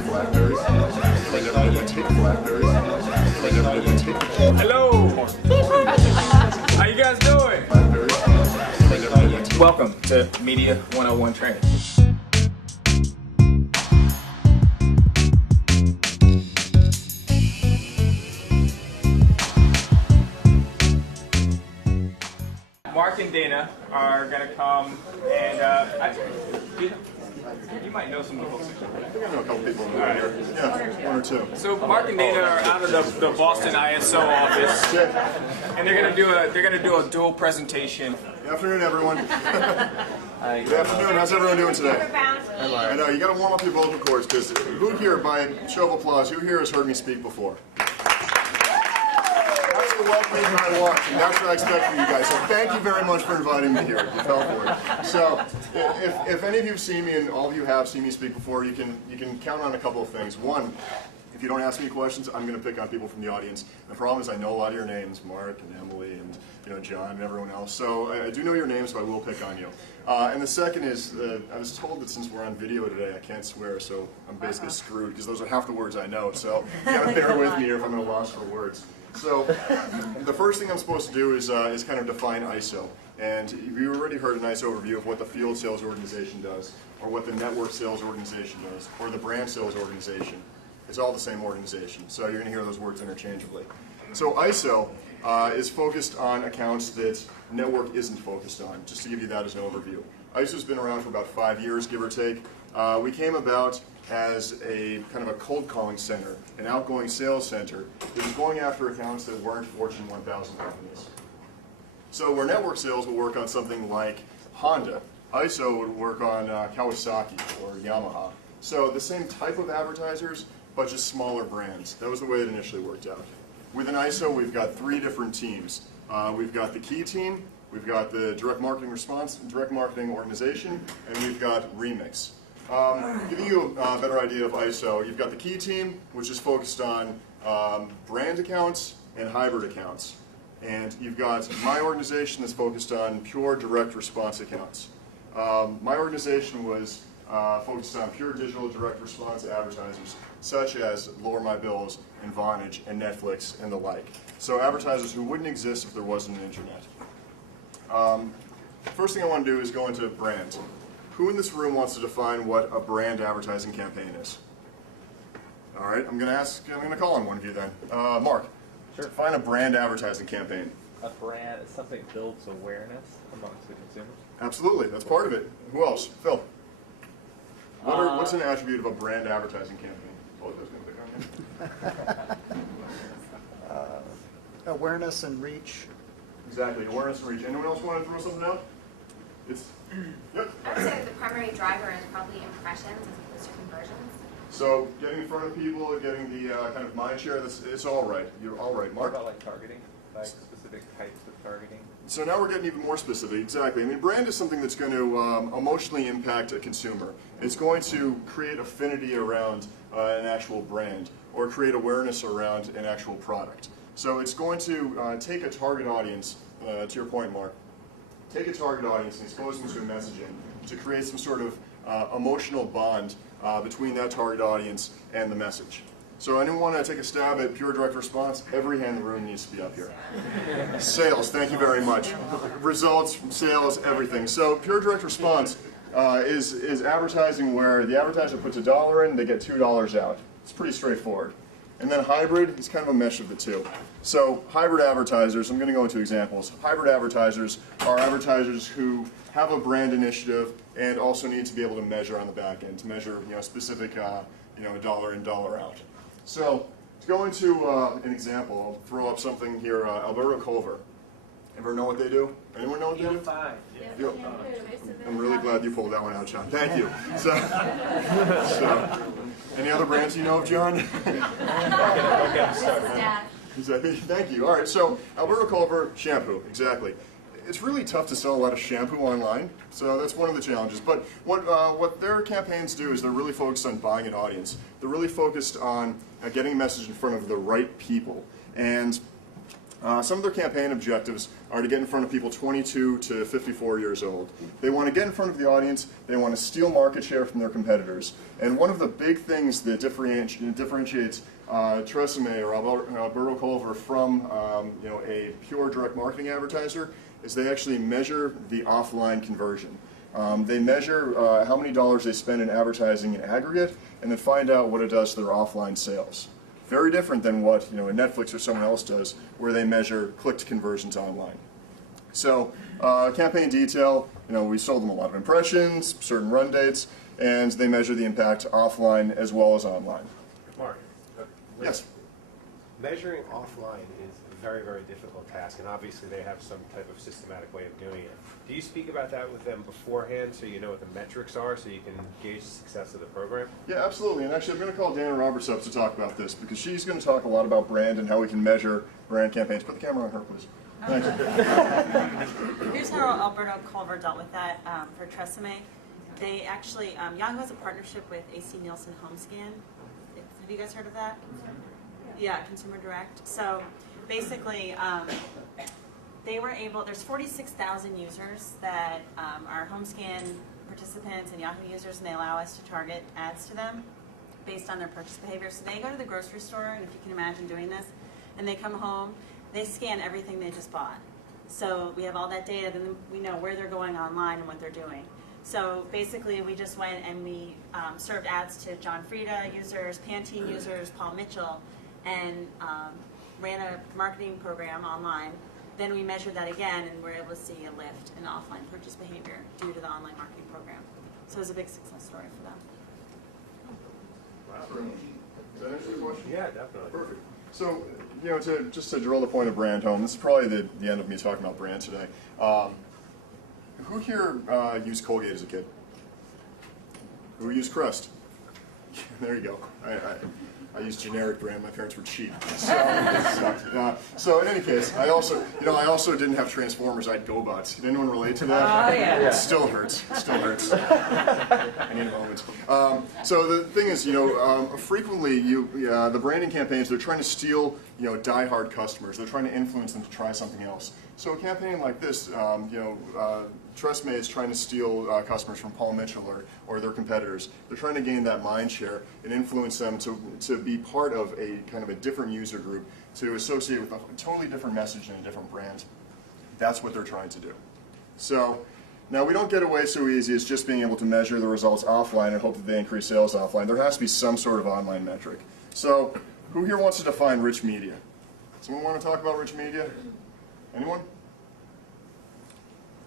Hello! How you guys doing? Welcome to Media 101 Training. Mark and Dana are going to come and you might know some of the folks. I think I know a couple people around here. Yeah, one or two. So Mark and Dana are out of the Boston ISO office, and they're gonna do a dual presentation. Good afternoon, everyone. Good afternoon. How's everyone doing today? I know you got to warm up your vocal cords because who here, by show of applause, who here has heard me speak before? That's the welcoming I want, and that's what I expect from you guys. So thank you very much for inviting me here. You fell for it. So if any of you have seen me, and all of you have seen me speak before, you can count on a couple of things. One, if you don't ask me questions, I'm going to pick on people from the audience. The problem is I know a lot of your names, Mark and Emily and John and everyone else. So I do know your names, so I will pick on you. And the second is, I was told that since we're on video today, I can't swear, so I'm basically screwed because those are half the words I know. So you got to bear with me here if I'm going to lost for words. So the first thing I'm supposed to do is kind of define ISO. And you already heard a nice overview of what the field sales organization does, or what the network sales organization does, or the brand sales organization. It's all the same organization, so you're going to hear those words interchangeably. So ISO is focused on accounts that network isn't focused on, just to give you that as an overview. ISO's been around for about 5 years, give or take. We came about as a kind of a cold calling center, an outgoing sales center that was going after accounts that weren't Fortune 1000 companies. So where network sales will work on something like Honda, ISO would work on Kawasaki or Yamaha. So the same type of advertisers, but just smaller brands. That was the way it initially worked out. Within ISO, we've got 3 different teams. We've got the key team, we've got the direct marketing organization, and we've got Remix. Giving you a better idea of ISO, you've got the key team, which is focused on brand accounts and hybrid accounts. And you've got my organization that's focused on pure direct response accounts. My organization was focused on pure digital direct response advertisers, such as Lower My Bills and Vonage and Netflix and the like. So advertisers who wouldn't exist if there wasn't an internet. First thing I want to do is go into brands. Who in this room wants to define what a brand advertising campaign is? All right, I'm going to call on one of you then. Mark, sure. Define a brand advertising campaign. A brand is something that builds awareness amongst the consumer. Absolutely, that's part of it. Who else? Phil. What's an attribute of a brand advertising campaign? Awareness and reach. Exactly, awareness and reach. Anyone else want to throw something out? Yep. I would say the primary driver is probably impressions as opposed to conversions. So getting in front of people, getting the kind of mind share, it's all right. You're all right, Mark. What about like targeting, like specific types of targeting? So now we're getting even more specific. Exactly. I mean, brand is something that's going to emotionally impact a consumer. It's going to create affinity around an actual brand, or create awareness around an actual product. So it's going to take a target audience, to your point, Mark, take a target audience and expose them to a messaging to create some sort of emotional bond between that target audience and the message. So anyone want to take a stab at pure direct response? Every hand in the room needs to be up here. Sales, thank you very much. Results, sales, everything. So pure direct response is advertising where the advertiser puts $1 in, they get $2 out. It's pretty straightforward. And then hybrid is kind of a mesh of the two. So hybrid advertisers, I'm going to go into examples. Hybrid advertisers are advertisers who have a brand initiative and also need to be able to measure on the back end, to measure specific dollar in, dollar out. So to go into an example, I'll throw up something here, Alberto Culver. Ever know what they do? Anyone know what they do? Field. I'm really glad you pulled that one out, John. Thank you. So any other brands you know of, John? Exactly. Thank you. All right, so Alberto Culver shampoo, exactly. It's really tough to sell a lot of shampoo online, so that's one of the challenges. But what their campaigns do is they're really focused on buying an audience. They're really focused on getting a message in front of the right people. And Some of their campaign objectives are to get in front of people 22 to 54 years old. They want to get in front of the audience, they want to steal market share from their competitors. And one of the big things that differentiates Tresemme or Alberto Culver from a pure direct marketing advertiser is they actually measure the offline conversion. They measure how many dollars they spend in advertising in aggregate and then find out what it does to their offline sales. Very different than what a Netflix or someone else does, where they measure clicked conversions online. So campaign detail, we sold them a lot of impressions, certain run dates, and they measure the impact offline as well as online. Mark, Yes. measuring offline is a very, very difficult task, and obviously they have some type of systematic way of doing it. Do you speak about that with them beforehand so you know what the metrics are so you can gauge the success of the program? Yeah, absolutely. And actually, I'm going to call Dana Roberts up to talk about this because she's going to talk a lot about brand and how we can measure brand campaigns. Put the camera on her, please. Thank you. Here's how Alberto Culver dealt with that for Tresemme. They actually, Yahoo has a partnership with AC Nielsen HomeScan. Have you guys heard of that? Yeah, Consumer Direct. So basically, they were able, there's 46,000 users that are HomeScan participants and Yahoo users, and they allow us to target ads to them based on their purchase behavior. So they go to the grocery store, and if you can imagine doing this, and they come home, they scan everything they just bought. So we have all that data, then we know where they're going online and what they're doing. So basically, we just went and we served ads to John Frieda users, Pantene users, Paul Mitchell, and ran a marketing program online. Then we measured that again, and we're able to see a lift in offline purchase behavior due to the online marketing program. So it was a big success story for them. Wow. Does that answer your question? Yeah, definitely. Perfect. So, just to drill the point of brand home, this is probably the end of me talking about brand today. Who here used Colgate as a kid? Who used Crest? There you go. I used generic brand. My parents were cheap, so it sucked. So in any case, I also didn't have Transformers. I had GoBots. Did anyone relate to that? Oh yeah. It still hurts. It still hurts. I need a moment. So the thing is, frequently the branding campaigns, they're trying to steal diehard customers. They're trying to influence them to try something else. So a campaign like this, Tresemme is trying to steal customers from Paul Mitchell or their competitors. They're trying to gain that mind share and influence them to be part of a kind of a different user group, to associate with a totally different message and a different brand. That's what they're trying to do. So now we don't get away so easy as just being able to measure the results offline and hope that they increase sales offline. There has to be some sort of online metric. So who here wants to define rich media? Someone want to talk about rich media? Anyone?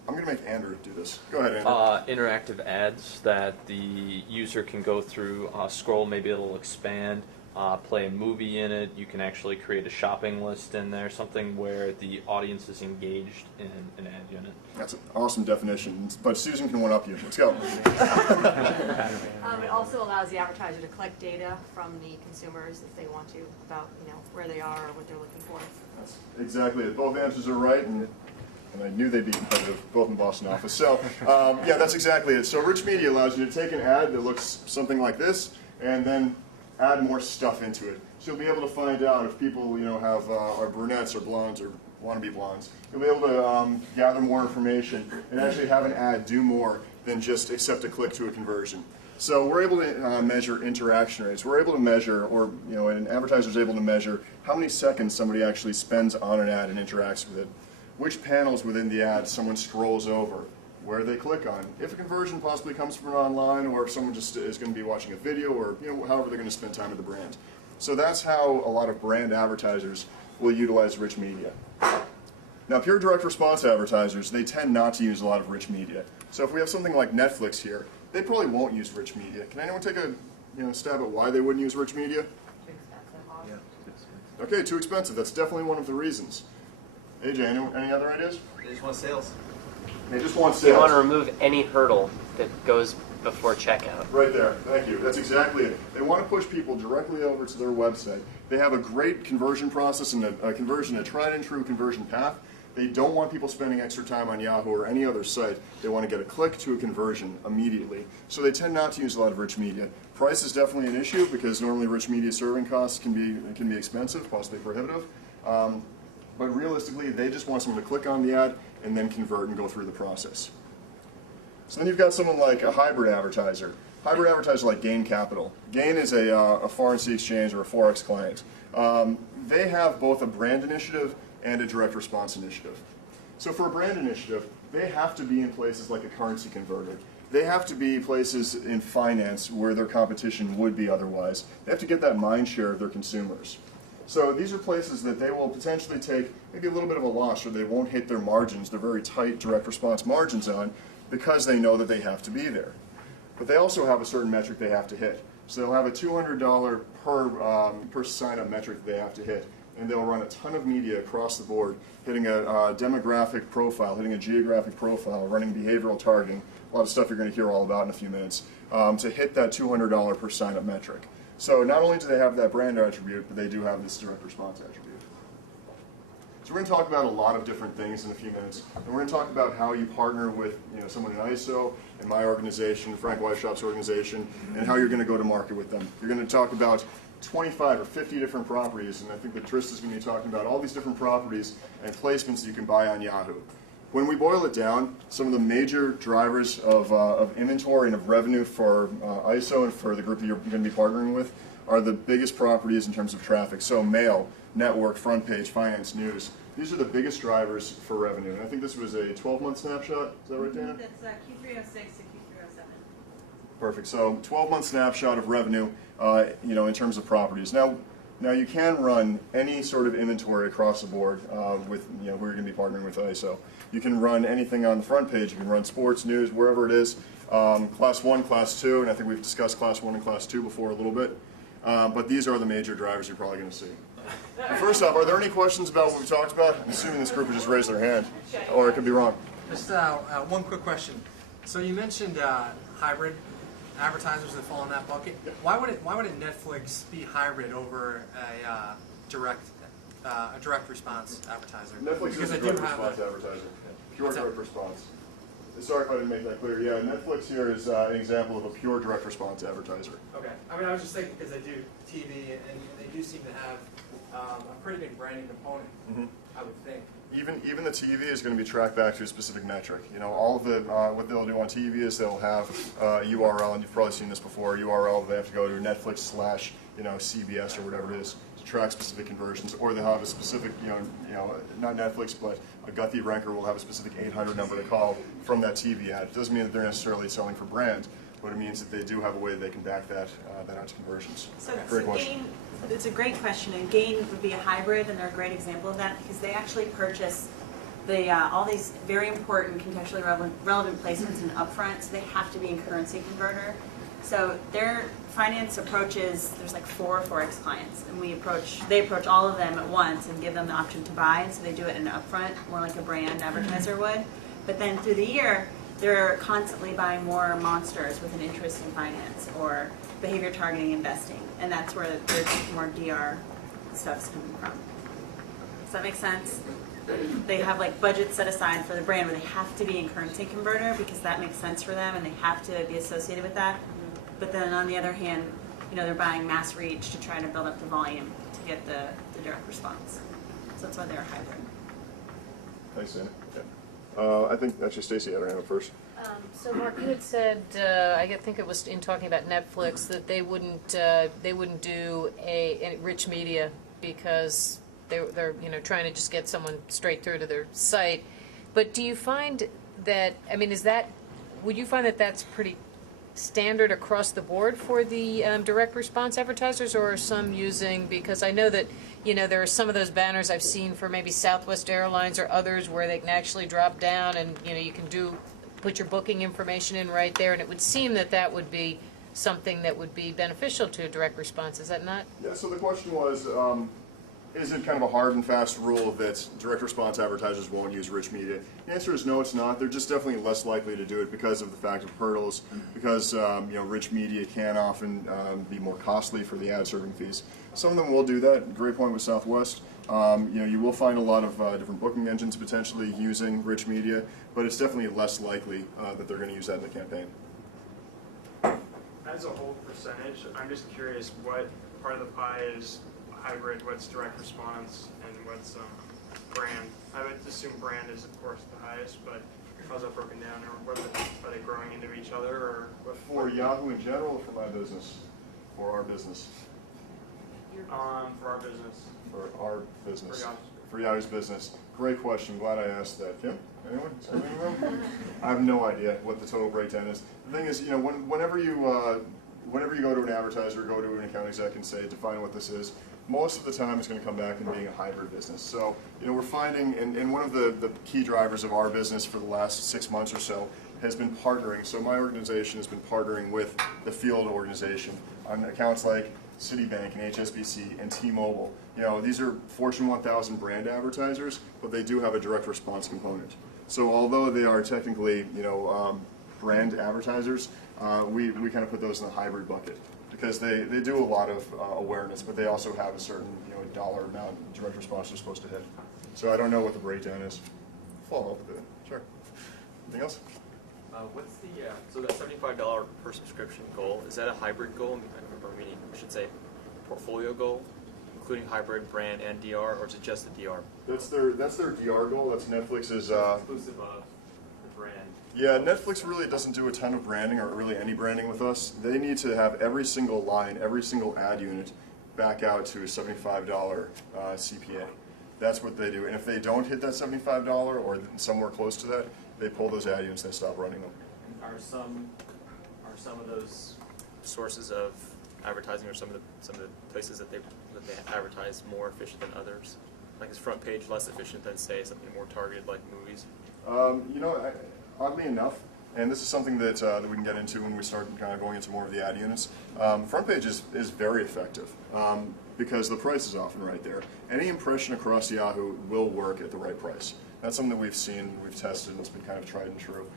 I'm going to make Andrew do this. Go ahead, Andrew. Interactive ads that the user can go through, scroll, maybe it'll expand, play a movie in it. You can actually create a shopping list in there, something where the audience is engaged in an ad unit. That's an awesome definition, but Susan can one-up you. Let's go. It also allows the advertiser to collect data from the consumers if they want to about where they are or what they're looking for. That's exactly it. Both answers are right, and I knew they'd be competitive, both in Boston office. So, yeah, that's exactly it. So rich media allows you to take an ad that looks something like this and then add more stuff into it. So you'll be able to find out if people, are brunettes or blondes or want to be blondes. You'll be able to gather more information and actually have an ad do more than just accept a click to a conversion. So we're able to measure interaction rates. We're able to measure, or an advertiser is able to measure how many seconds somebody actually spends on an ad and interacts with it. Which panels within the ad someone scrolls over, where they click on, if a conversion possibly comes from online, or if someone just is going to be watching a video, or however they're going to spend time with the brand. So that's how a lot of brand advertisers will utilize rich media. Now, pure direct response advertisers, they tend not to use a lot of rich media. So if we have something like Netflix here, they probably won't use rich media. Can anyone take a stab at why they wouldn't use rich media? Too expensive. Yeah. Okay, too expensive. That's definitely one of the reasons. AJ, any other ideas? They just want sales. They just want They sales. want to remove any hurdle that goes before checkout. Right there. Thank you. That's exactly it. They want to push people directly over to their website. They have a great conversion process and a tried and true conversion path. They don't want people spending extra time on Yahoo or any other site. They want to get a click to a conversion immediately. So they tend not to use a lot of rich media. Price is definitely an issue because normally rich media serving costs can be expensive, possibly prohibitive. But realistically, they just want someone to click on the ad and then convert and go through the process. So then you've got someone like a hybrid advertiser. Hybrid advertiser like Gain Capital. Gain is a foreign sea exchange or a Forex client. They have both a brand initiative and a direct response initiative. So for a brand initiative, they have to be in places like a currency converter. They have to be places in finance where their competition would be otherwise. They have to get that mind share of their consumers. So these are places that they will potentially take maybe a little bit of a loss, or they won't hit their margins, their very tight direct response margins on, because they know that they have to be there. But they also have a certain metric they have to hit. So they'll have a $200 per sign-up metric that they have to hit, and they'll run a ton of media across the board, hitting a demographic profile, hitting a geographic profile, running behavioral targeting, a lot of stuff you're going to hear all about in a few minutes, to hit that $200 per sign-up metric. So not only do they have that brand attribute, but they do have this direct response attribute. So we're going to talk about a lot of different things in a few minutes, and we're going to talk about how you partner with someone in ISO, in my organization, Frank Weisschop's organization, and how you're going to go to market with them. You're going to talk about 25 or 50 different properties, and I think that Trista's going to be talking about all these different properties and placements that you can buy on Yahoo. When we boil it down, some of the major drivers of inventory and of revenue for ISO and for the group that you're going to be partnering with are the biggest properties in terms of traffic. So mail, network, front page, finance, news. These are the biggest drivers for revenue. And I think this was a 12-month snapshot. Is that right, Dana? That's Q306 to Q307. Perfect. So 12-month snapshot of revenue, in terms of properties. Now you can run any sort of inventory across the board with who you're going to be partnering with ISO. You can run anything on the front page. You can run sports, news, wherever it is. Class 1, Class 2, and I think we've discussed Class 1 and Class 2 before a little bit. But these are the major drivers you're probably going to see. First off, are there any questions about what we talked about? I'm assuming this group would just raise their hand, or it could be wrong. Just one quick question. So you mentioned hybrid advertisers that fall in that bucket. Why wouldn't Netflix be hybrid over a direct response advertiser? Netflix is a direct response advertiser. Pure direct response. Sorry if I didn't make that clear. Yeah, Netflix here is an example of a pure direct response advertiser. Okay. I mean, I was just thinking because they do TV and they do seem to have a pretty big branding component, I would think. Even the TV is going to be tracked back to a specific metric. All of the what they'll do on TV is they'll have a URL, and you've probably seen this before. A URL they have to go to Netflix / CBS or whatever it is to track specific conversions, or they'll have a specific not Netflix but a Guthrie ranker will have a specific 800 number to call from that TV ad. It doesn't mean that they're necessarily selling for brand, but it means that they do have a way that they can back that out to conversions. So, Great question. Gain, it's a great question, and Gain would be a hybrid, and they're a great example of that because they actually purchase all these very important contextually relevant placements in upfront, so they have to be in currency converter. So their finance approaches, there's like 4 Forex clients, and they approach all of them at once and give them the option to buy, and so they do it in upfront, more like a brand advertiser would. But then through the year, they're constantly buying more monsters with an interest in finance or behavior targeting investing, and that's where their more DR stuff's coming from. Does that make sense? They have like budgets set aside for the brand where they have to be in currency converter because that makes sense for them and they have to be associated with that. But then on the other hand, they're buying mass reach to try to build up the volume to get the direct response. So that's why they're hybrid. Thanks, Dana. I think actually Stacy had her hand up first. So Mark, you had said, I think it was in talking about Netflix, that they wouldn't do a rich media because they're trying to just get someone straight through to their site. But do you find that, would you find that that's pretty standard across the board for the direct response advertisers, or are some using, because I know that there are some of those banners I've seen for maybe Southwest Airlines or others where they can actually drop down and you can put your booking information in right there, and it would seem that would be something that would be beneficial to a direct response. Is that not? Yeah, so the question was, is it kind of a hard and fast rule that direct response advertisers won't use rich media? The answer is no, it's not. They're just definitely less likely to do it because of the fact of hurdles, because rich media can often be more costly for the ad serving fees. Some of them will do that. Great point with Southwest. You will find a lot of different booking engines potentially using rich media, but it's definitely less likely that they're going to use that in the campaign. As a whole percentage, I'm just curious what part of the pie is hybrid, what's direct response, and what's brand. I would assume brand is of course the highest, but how's that broken down, or whether are they growing into each other, or what? For Yahoo in general, or for my business, for our business? For our business. For our business. For Yahoo. For Yahoo's business. Great question. Glad I asked that. Kim? Anyone? Is anyone in the room? I have no idea what the total breakdown is. The thing is, you know, whenever you go to an advertiser, go to an account exec and say, define what this is, most of the time it's going to come back in being a hybrid business. So, you know, we're finding, and one of the key drivers of our business for the last 6 months or so has been partnering. So my organization has been partnering with the field organization on accounts like Citibank and HSBC and T-Mobile. You know, these are Fortune 1000 brand advertisers, but they do have a direct response component. So although they are technically, you know, brand advertisers, we kind of put those in the hybrid bucket because they do a lot of awareness, but they also have a certain, you know, dollar amount direct response they're supposed to hit. So I don't know what the breakdown is. Follow up with it. Sure. Anything else? What's the so that $75 per subscription goal? Is that a hybrid goal? I remember meaning we should say portfolio goal, including hybrid, brand, and DR, or is it just the DR? That's their DR goal. That's Netflix's. Exclusive of the brand. Yeah, Netflix really doesn't do a ton of branding or really any branding with us. They need to have every single line, every single ad unit back out to a $75 CPA. That's what they do. And if they don't hit that $75 or somewhere close to that, they pull those ad units and they stop running them. Are some of those sources of advertising, or some of the places that they advertise, more efficient than others? Like, is front page less efficient than, say, something more targeted like movies? You know, oddly enough, and this is something that we can get into when we start kind of going into more of the ad units. Front page is very effective because the price is often right there. Any impression across Yahoo will work at the right price. That's something that we've seen, we've tested, and it's been kind of tried and true.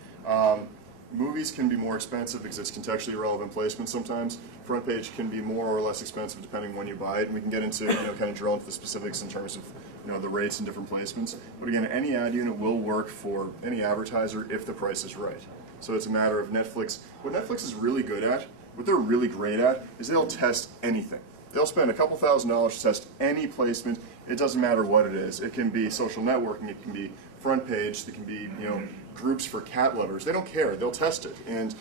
Movies can be more expensive because it's contextually relevant placement sometimes. Front page can be more or less expensive depending when you buy it, and we can get into, you know, kind of drill into the specifics in terms of, you know, the rates and different placements. But again, any ad unit will work for any advertiser if the price is right. So it's a matter of Netflix. What Netflix is really good at, what they're really great at, is they'll test anything. They'll spend a couple $1,000s to test any placement. It doesn't matter what it is. It can be social networking. It can be front page. It can be, you know, groups for cat lovers. They don't care. They'll test it, and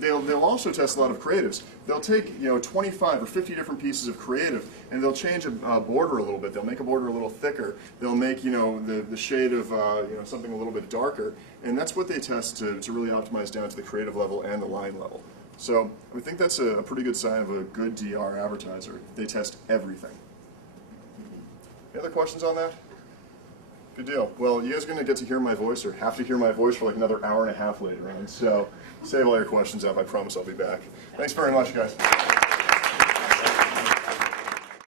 they'll also test a lot of creatives. They'll take, you know, 25 or 50 different pieces of creative, and they'll change a border a little bit. They'll make a border a little thicker. They'll make, you know, the shade of you know, something a little bit darker, and that's what they test to really optimize down to the creative level and the line level. So we think that's a pretty good sign of a good DR advertiser. They test everything. Any other questions on that? Good deal. Well, you guys are going to get to hear my voice, or have to hear my voice, for like another hour and a half later on. So save all your questions up. I promise I'll be back. Thanks very much, guys.